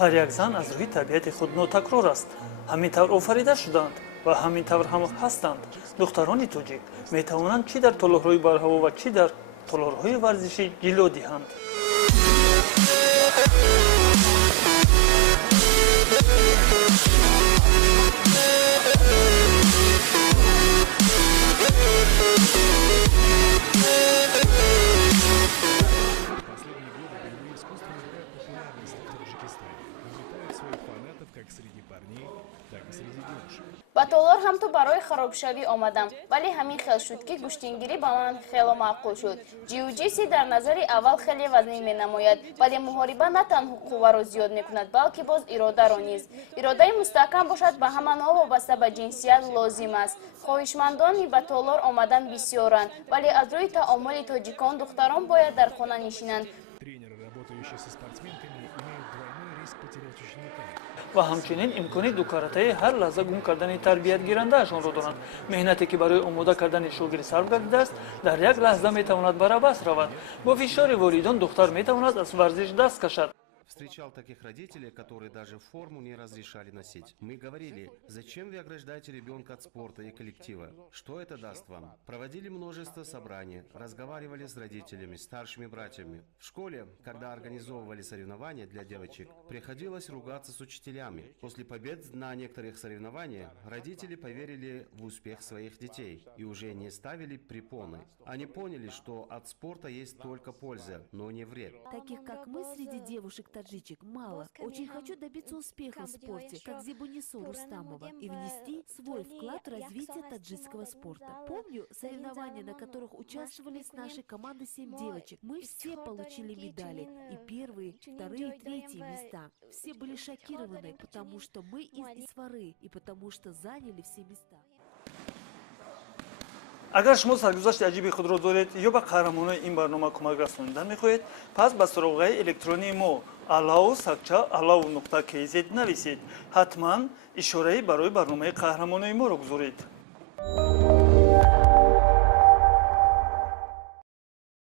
ҳар як зан аз рӯи табиати худ нотакрор аст. ҳамин тавр офарида шуданд ва ҳамин тавр ҳам ҳастанд. духтарони тоҷик метавонанд чи дар толорҳои барҳаво ва чи дар толорҳои варзишӣ ҷило диҳанд. ба толор ҳам то барои харобшавӣ омадам, вале ҳамин хел шуд ки гӯштингирӣ ба ман хело маъқул шуд. ҷиу-ҷитси дар назари аввал хеле вазнин менамояд, вале муҳориба на танҳо қувваро зиёд мекунад, балки боз иродаро низ. Иродаи мустаҳкам бошад ба ҳама новобаста ба ҷинсият лозим аст. хоҳишмандони ба толор омадан бисёранд, вале аз рӯи таомули тоҷикон духтарон бояд дар хона нишинанд. Тренеры, работающие со спортсменками, имеют двойной риск потерять ученика. ва ҳамчунин имкони дукаратаи ҳар лаҳза гум кардани тарбиятгирандаашонро доранд. меҳнате ки барои омода кардани шогирд сарф гардидааст дар як лаҳза метавонад барабас равад. бо фишори волидон духтар метавонад аз варзиш даст кашад. Встречал таких родителей, которые даже форму не разрешали носить. Мы говорили, зачем вы ограждаете ребенка от спорта и коллектива? Что это даст вам? Проводили множество собраний, разговаривали с родителями, старшими братьями. В школе, когда организовывали соревнования для девочек, приходилось ругаться с учителями. После побед на некоторых соревнованиях родители поверили в успех своих детей и уже не ставили препоны. Они поняли, что от спорта есть только польза, но не вред. Таких, как мы, среди девушек-таджичек мало. Очень хочу добиться успеха в спорте, как Зебунисо Рустамова, и внести свой вклад в развитие таджикского спорта. Помню соревнования, на которых участвовали с нашей командой 7 девочек. Мы все получили медали. И первые, вторые, третьи места. Все были шокированы, потому что мы из Исфары, и потому что заняли все места. агар шумо саргузашти аҷиби худро доред ё ба қаҳрамонои ин барнома кӯмак расонидан мехоҳед, пас ба суроғаи электронии мо alao@alao.kz нависед. ҳатман ишораи барои барномаи қаҳрамонои моро гузоред.